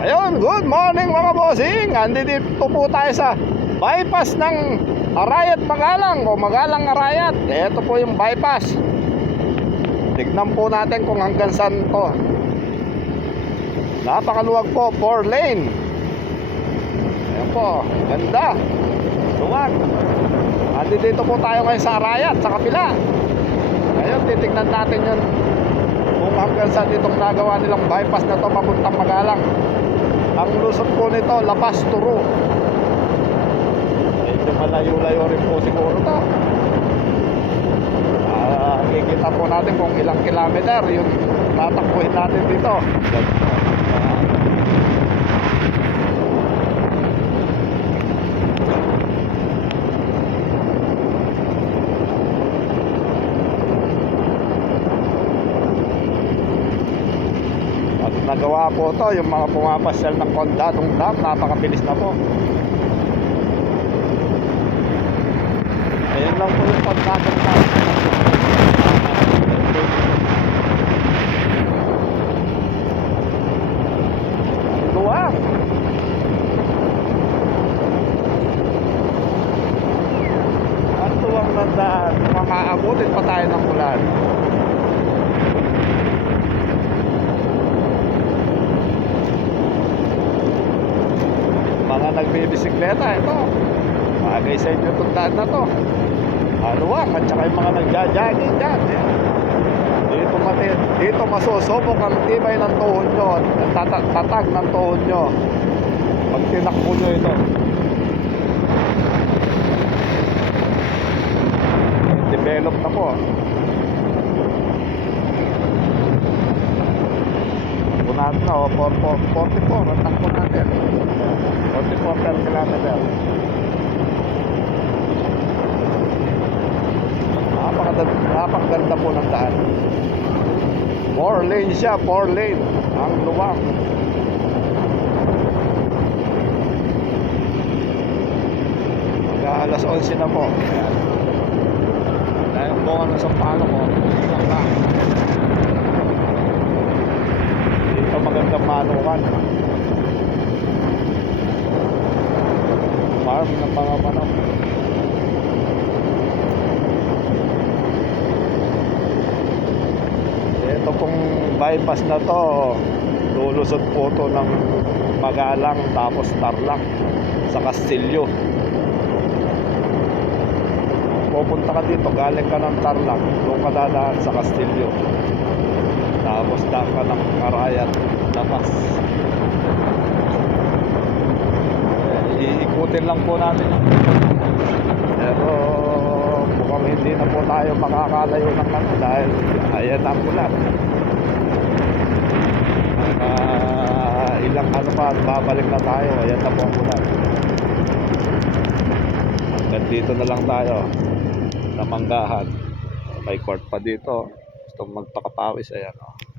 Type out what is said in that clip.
Ayun, good morning mga bossing. Andito po tayo sa bypass ng Arayat Magalang o Magalang Arayat. Ito po yung bypass. Tignan po natin kung hanggang saan to. Napakaluwag po, 4 lane. Ayan po, ganda. Luwag. Andito po tayo ngayon sa Arayat, sa kapila. Ngayon, titignan natin yun kung hanggang saan itong nagawa nilang bypass na to papuntang Magalang. Ang lusot po nito, Lapas Turo. Medyo malayo-layo rin po siguro to. Kikita po natin kung ilang kilometer yung tatakbuhin natin dito. Nagawa po to yung mga pumapasyal ng Condadong Dam, napakabilis na po. Ayun lang po yung Condadong Dam. Luwag. Ang luwag na daan, makaabutin pa tayo ng ulan. Mga nagbibisikleta, ito bagay sa inyo itong daan na to. Haluwang, at saka yung mga nagja-jogging dyan. Dito masusubok ang tibay ng tuhod nyo, tatag ng tuhod nyo pag tinakbo nyo ito. Develop na po. Natin na, 44 ang takbo natin, 44 per kilometer. Napakaganda po ng daan. 4 lane siya, 4 lane ang luwang. Alas 11 na po. Dahil po ano sa palo ko, isang lang. Magandang manukan, farm ng mga manok. Ito pong bypass na to, lulusot po to ng Magalang tapos Tarlac sa Castillo. Pupunta ka dito, galing ka ng Tarlac, doon ka dadaan sa Castillo, tapos daan ka ng Arayat Lapas. Iikutin lang po natin. Pero mukhang hindi na po tayo makakalayo ng ano dahil ayan ang ulan. Ilang ano pa, babalik na tayo. Ayan na po ang ulan. Hanggang dito na lang tayo sa Manggahan. May court pa dito. Gusto magpakapawis, ayan o.